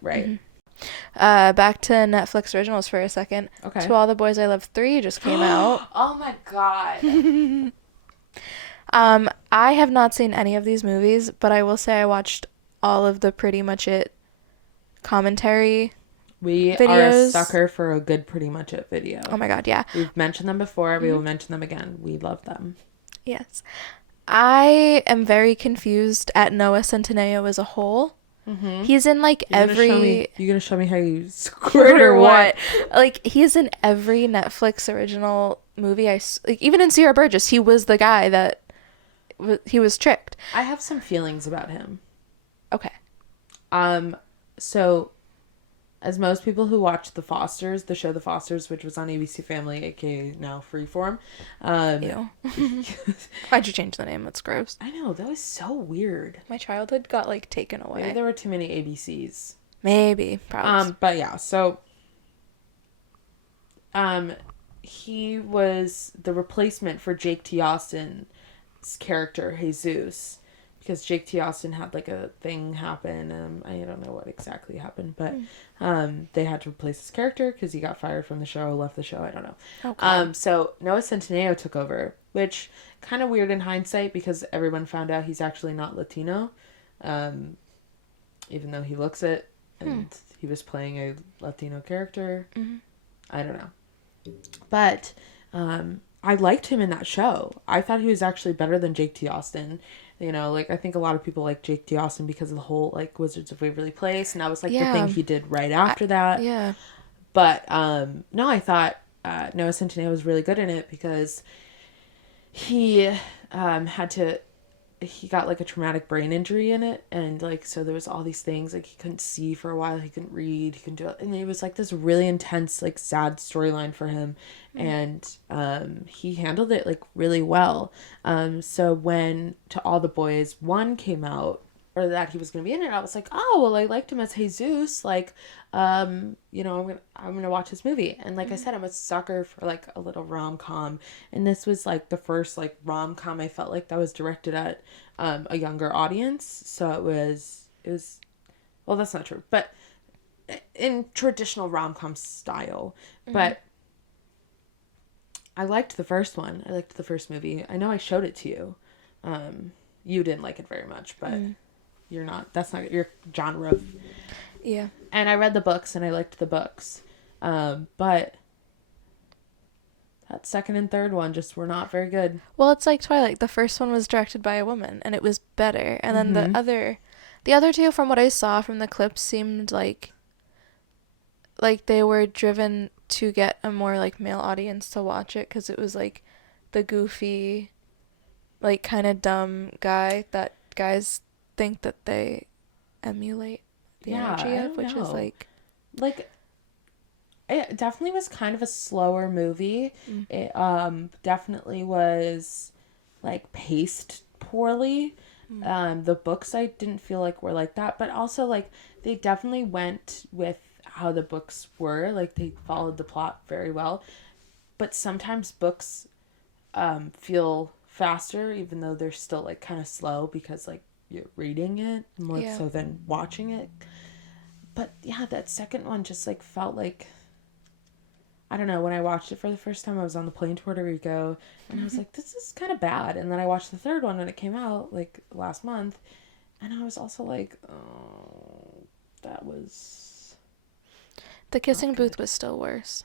Back to Netflix originals for a second. Okay. To All the Boys I Love 3 just came out. Oh my god. I have not seen any of these movies, but I will say I watched all of the Pretty Much It commentary We are a videos. sucker for a good Pretty Much It video. Oh my god, yeah. We've mentioned them before. We will mention them again. We love them. Yes. I am very confused at Noah Centineo as a whole. He's in like You're every... gonna show me how you squirt Squirt or what? Like, he's in every Netflix original movie. Like, even in Sierra Burgess, he was the guy that... he was tricked. I have some feelings about him. Okay. So as most people who watch The Fosters, the show The Fosters, which was on ABC Family, aka now Freeform, Ew. Why'd you change the name? That's gross. I know, that was so weird. My childhood got like taken away. Maybe there were too many ABCs. Maybe, probably. But yeah, so he was the replacement for Jake T. Austin's character, Jesus, because Jake T. Austin had like a thing happen. I don't know what exactly happened, but they had to replace his character because he got fired from the show, left the show. I don't know. Okay. So Noah Centineo took over, which kind of weird in hindsight because everyone found out he's actually not Latino, even though he looks it, and he was playing a Latino character. Mm-hmm. I don't know. But I liked him in that show. I thought he was actually better than Jake T. Austin. You know, like, I think a lot of people like Jake T. Austin because of the whole, like, Wizards of Waverly Place. And that was, like, the thing he did right after that. Yeah. But, no, I thought Noah Centineo was really good in it because he he got like a traumatic brain injury in it, and like so there was all these things, like he couldn't see for a while, he couldn't read, he couldn't do it, and it was like this really intense, like sad storyline for him. And he handled it like really well. So when To All the Boys 1 came out, or that he was gonna be in it, I was like, oh well, I liked him as Jesus, like you know, I'm gonna watch this movie. And like I said, I'm a sucker for like a little rom-com, and this was like the first like rom-com I felt like that was directed at a younger audience. So it was well, that's not true, but in traditional rom-com style. But I liked the first one. I liked the first movie. I know I showed it to you. You didn't like it very much, but that's not your genre of... Yeah. And I read the books and I liked the books. But that second and third one just were not very good. Well, it's like Twilight. The first one was directed by a woman and it was better. And then the other two, from what I saw from the clips, seemed like they were driven to get a more like male audience to watch it, because it was like the goofy, like kind of dumb guy that guys think that they emulate the energy of, which is like it definitely was kind of a slower movie. It definitely was like paced poorly. The books I didn't feel like were like that, but also like they definitely went with how the books were, like they followed the plot very well. But sometimes books feel faster even though they're still like kind of slow because like you're reading it more so than watching it. But yeah, that second one just like felt like, I don't know, when I watched it for the first time I was on the plane to Puerto Rico and I was like, this is kind of bad. And then I watched the third one when it came out like last month and I was also like, oh, that was... The kissing booth was still worse.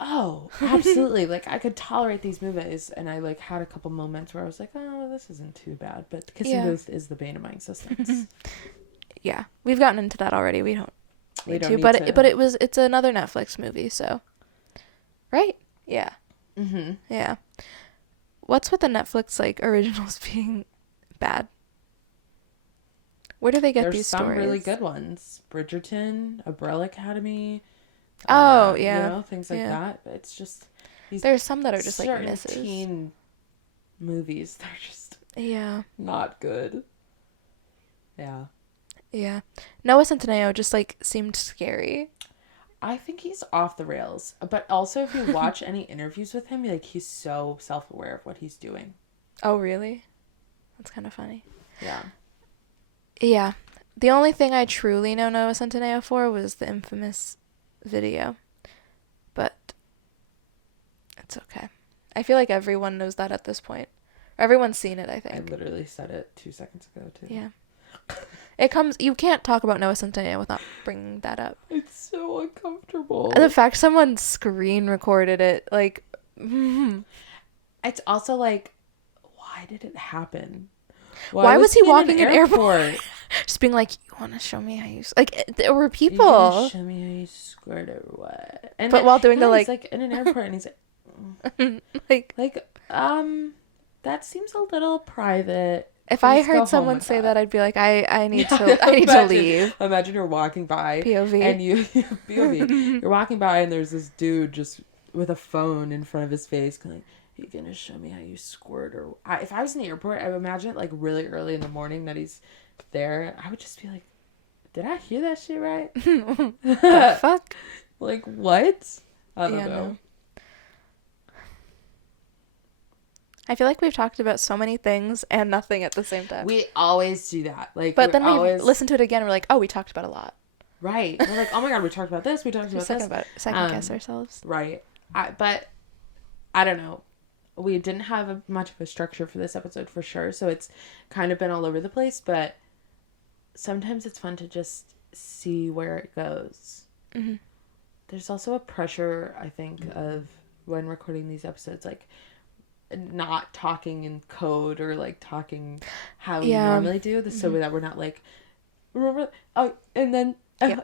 Oh, absolutely. Like, I could tolerate these movies, and I, like, had a couple moments where I was like, oh, this isn't too bad. But The Kissing Booth is the bane of my existence. Yeah. We've gotten into that already. We don't need to. But it's another Netflix movie, so. Right? Yeah. Mm-hmm. Yeah. What's with the Netflix, like, originals being bad? Where do they get these stories? There's some really good ones. Bridgerton, Umbrella Academy. Oh, yeah. You know, things like that. But it's just... There's some that are just, like, misses. Teen movies. They're just... Yeah. Not good. Yeah. Yeah. Noah Centineo just, like, seemed scary. I think he's off the rails. But also, if you watch any interviews with him, like, he's so self-aware of what he's doing. Oh, really? That's kind of funny. Yeah. Yeah. The only thing I truly know Noah Centineo for was the infamous video. But it's okay. I feel like everyone knows that at this point. Or everyone's seen it, I think. I literally said it 2 seconds ago, too. Yeah. You can't talk about Noah Centineo without bringing that up. It's so uncomfortable. The fact someone screen recorded it, like... It's also like, why did it happen? Why was he walking in an airport? Just being like, you want to show me how you... Like, there were people. You want to show me how you squirt or what? And but while doing the, like... He's, like, in an airport, and he's like... that seems a little private. If Can I just go home heard someone with say that. that, I'd be like, I need to leave. Imagine you're walking by POV. and you POV. You're walking by and there's this dude just with a phone in front of his face, going, "You gonna show me how you squirt?" Or if I was in the airport, I would imagine it like really early in the morning that he's there. I would just be like, "Did I hear that shit right?" The fuck? Like what? I don't Yeah, know. no. I feel like we've talked about so many things and nothing at the same time. We always do that. Like, But then we always listen to it again. We're like, oh, we talked about a lot. right. We're like, oh my god, we talked about this. We talked about this. Second guess ourselves. Right. But I don't know. We didn't have much of a structure for this episode for sure, so it's kind of been all over the place. But sometimes it's fun to just see where it goes. Mm-hmm. There's also a pressure, I think, of when recording these episodes, like not talking in code or like talking how we normally do, so that we're not like, remember, oh, and then and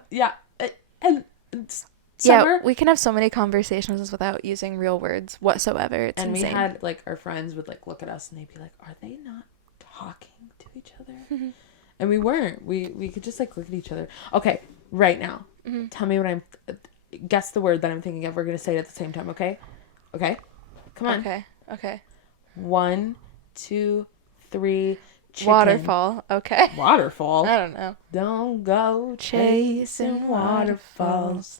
summer. Yeah, we can have so many conversations without using real words whatsoever. It's and insane. we had like our friends would like look at us and they'd be like, are they not talking to each other? And we weren't. We could just like look at each other. Okay, right now, tell me what I'm guess the word that I'm thinking of. We're gonna say it at the same time. Okay, come on. Okay. 1, 2, 3. Chicken. Waterfall. Okay. Waterfall. I don't know. Don't go chasing waterfalls.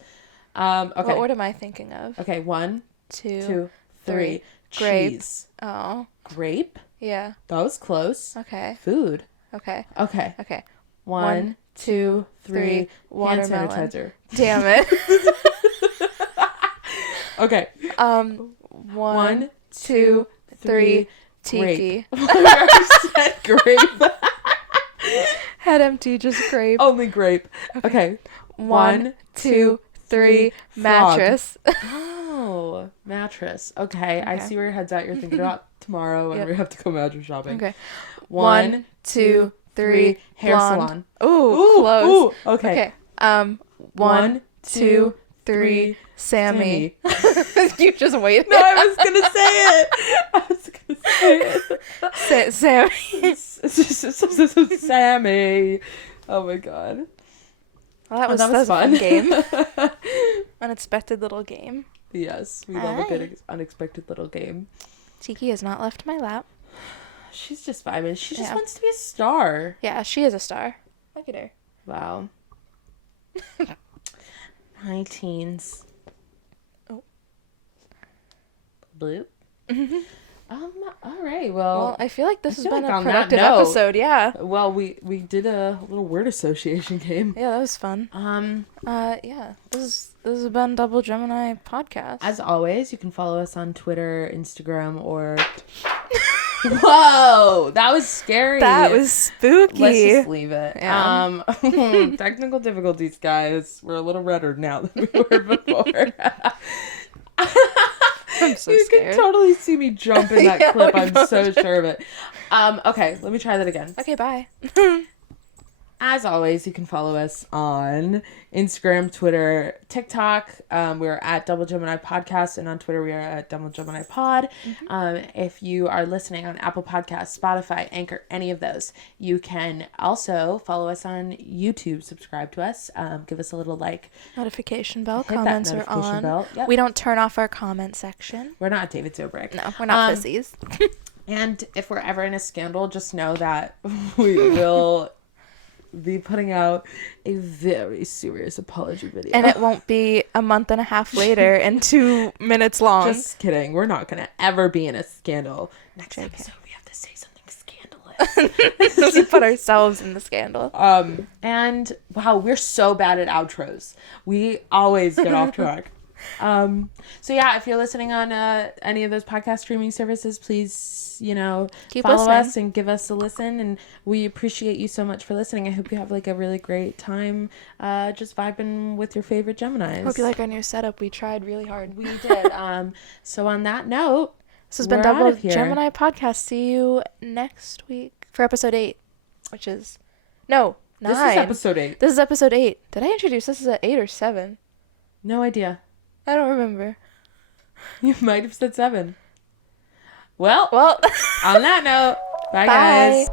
Okay. What word am I thinking of? Okay. 1, 2, 2, 3. Grape. Cheese. Oh. Grape. Yeah. That was close. Okay. Food. Okay. 1, 2, 3. Hand Watermelon. sanitizer. Damn it. Okay. 1, 2, 3. Tiki. I said grape. Head empty, just grape. Only grape. Okay. 1, 2, 3. Mattress. Oh, mattress. Okay, I see where your head's at. You're thinking about tomorrow when Yep. we have to go mattress shopping. Okay. 1, 2, 3. Hair Blonde. salon. Ooh, close. Ooh, okay. 1, 2, 3. Sammy. You just waited. No, I was gonna say it. Sammy. Sammy. Oh my god. Well, that was a fun fun game. Unexpected little game. Yes, we love a good unexpected little game. Tiki has not left my lap. She's just vibing. She just wants to be a star. Yeah, she is a star. Look at her. Wow. High teens. Oh. Bloop. All right. Well, I feel like this has feel been like a on that productive note- episode. Yeah. well, we did a little word association game. Yeah, that was fun. Yeah. This has been Double Gemini podcast. As always, you can follow us on Twitter, Instagram, or whoa, that was scary. That was spooky. Let's just leave it. Yeah. Technical difficulties, guys. We're a little redder now than we were before. I'm so you scared. can totally see me jump in that Yeah, clip. we I'm both so sure of it. Okay, let me try that again. Okay, bye. As always, you can follow us on Instagram, Twitter, TikTok. We're at Double Gemini Podcast, and on Twitter we are at Double Gemini Pod. If you are listening on Apple Podcasts, Spotify, Anchor, any of those, you can also follow us on YouTube. Subscribe to us. Give us a little like. Notification bell. Hit that Comments are notification on. bell. Yep. We don't turn off our comment section. We're not David Dobrik. No, we're not pussies. And if we're ever in a scandal, just know that we will be putting out a very serious apology video. And it won't be a month and a half later and 2 minutes long. Just kidding. We're not going to ever be in a scandal. Next episode, we have to say something scandalous. We put ourselves in the scandal. And wow, we're so bad at outros. We always get off track. So yeah, if you're listening on any of those podcast streaming services, please, Keep follow listening. us and give us a listen, and we appreciate you so much for listening. I hope you have like a really great time just vibing with your favorite Geminis. Hope you like our new setup. We tried really hard. We did. So on that note, This has been we're Double out of here. Gemini Podcast. See you next week for episode 8, which is 9. This is episode 8. This is episode 8. Did I introduce this as 8 or 7? No idea. I don't remember. You might have said 7. Well, Well, on that note, bye bye. guys.